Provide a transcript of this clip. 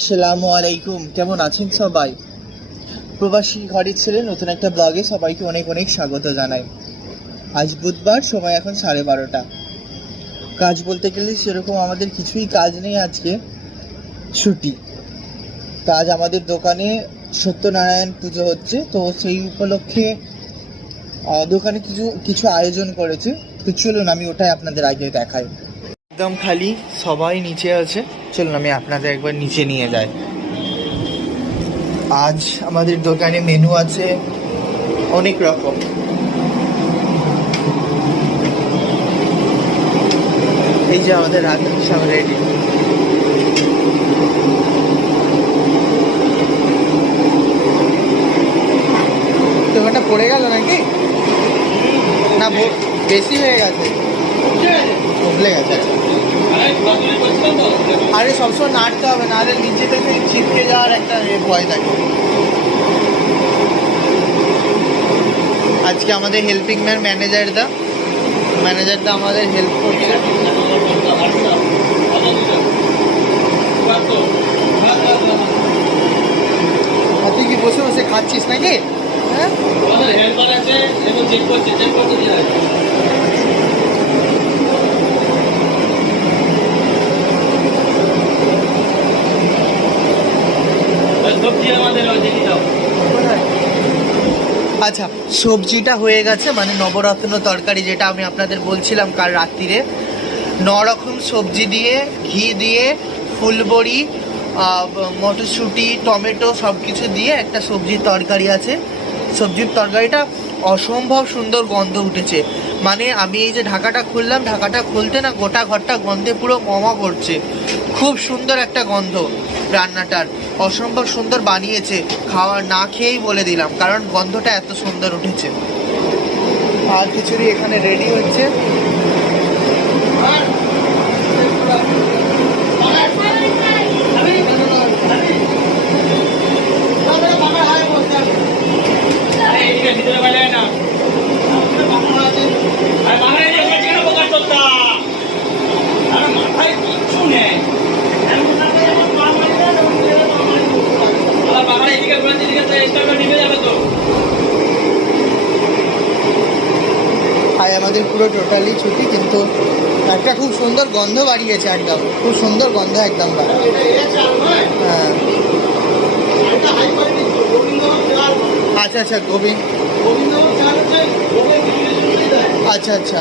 আসসালামু আলাইকুম, কেমন আছেন সবাই? প্রবাসী ঘরের ছেলে নতুন একটা ব্লগে সবাইকে অনেক অনেক স্বাগত জানাই। আজ বুধবার, সময় এখন 12:30। কাজ বলতে গেলে সেরকম আমাদের কিছুই কাজ নেই, আজকে ছুটি। তো আজ আমাদের দোকানে সত্যনারায়ণ পুজো হচ্ছে, তো সেই উপলক্ষে দোকানে কিছু কিছু আয়োজন করেছে। তো চলুন আমি ওটাই আপনাদের আগে দেখাই। একদম খালি, সবাই নিচে আছে। চলুন আমি আপনাদের একবার নিচে নিয়ে যাই। আজ আমাদের দোকানে মেনু আছে অনেক রকম। এই যে আমাদের রান্না সব রেডি। দোকানটা পড়ে গেল নাকি? না, বেশি হয়ে গেছে, বদলে গেছে। আরে সবসময় নাড়তে হবে, নাহলে নিচে থেকে ছিটকে যাওয়ার একটা ভয় থাকে। আজকে আমাদের হেল্পিং ম্যানেজারদা আমাদের হেল্প করছে। তুই কি বসে বসে খাচ্ছিস নাকি? হ্যাঁ, আচ্ছা, সবজিটা হয়ে গেছে, মানে নবরত্ন তরকারি, যেটা আমি আপনাদের বলছিলাম কাল রাত্রিরে। 9 রকম সবজি দিয়ে, ঘি দিয়ে, ফুলবড়ি, মটরশুঁটি, টমেটো সব কিছু দিয়ে একটা সবজির তরকারি আছে। সবজির তরকারিটা অসম্ভব সুন্দর গন্ধ উঠেছে। মানে আমি এই যে ঢাকাটা খুললাম, ঢাকাটা খুলতে না গোটা ঘরটা গন্ধে পুরো মমা করছে। খুব সুন্দর একটা গন্ধ রান্নাটার, অসম্ভব সুন্দর বানিয়েছে। খাওয়া না খেয়েই বলে দিলাম, কারণ গন্ধটা এত সুন্দর উঠেছে। আর খিচুড়ি এখানে রেডি হচ্ছে। আমাদের পুরো টোটালি ছুটি, কিন্তু একটা খুব সুন্দর গন্ধ বাড়িয়েছে, একদম খুব সুন্দর গন্ধ একদম। হ্যাঁ, আচ্ছা আচ্ছা, গোবিন্দ, আচ্ছা আচ্ছা।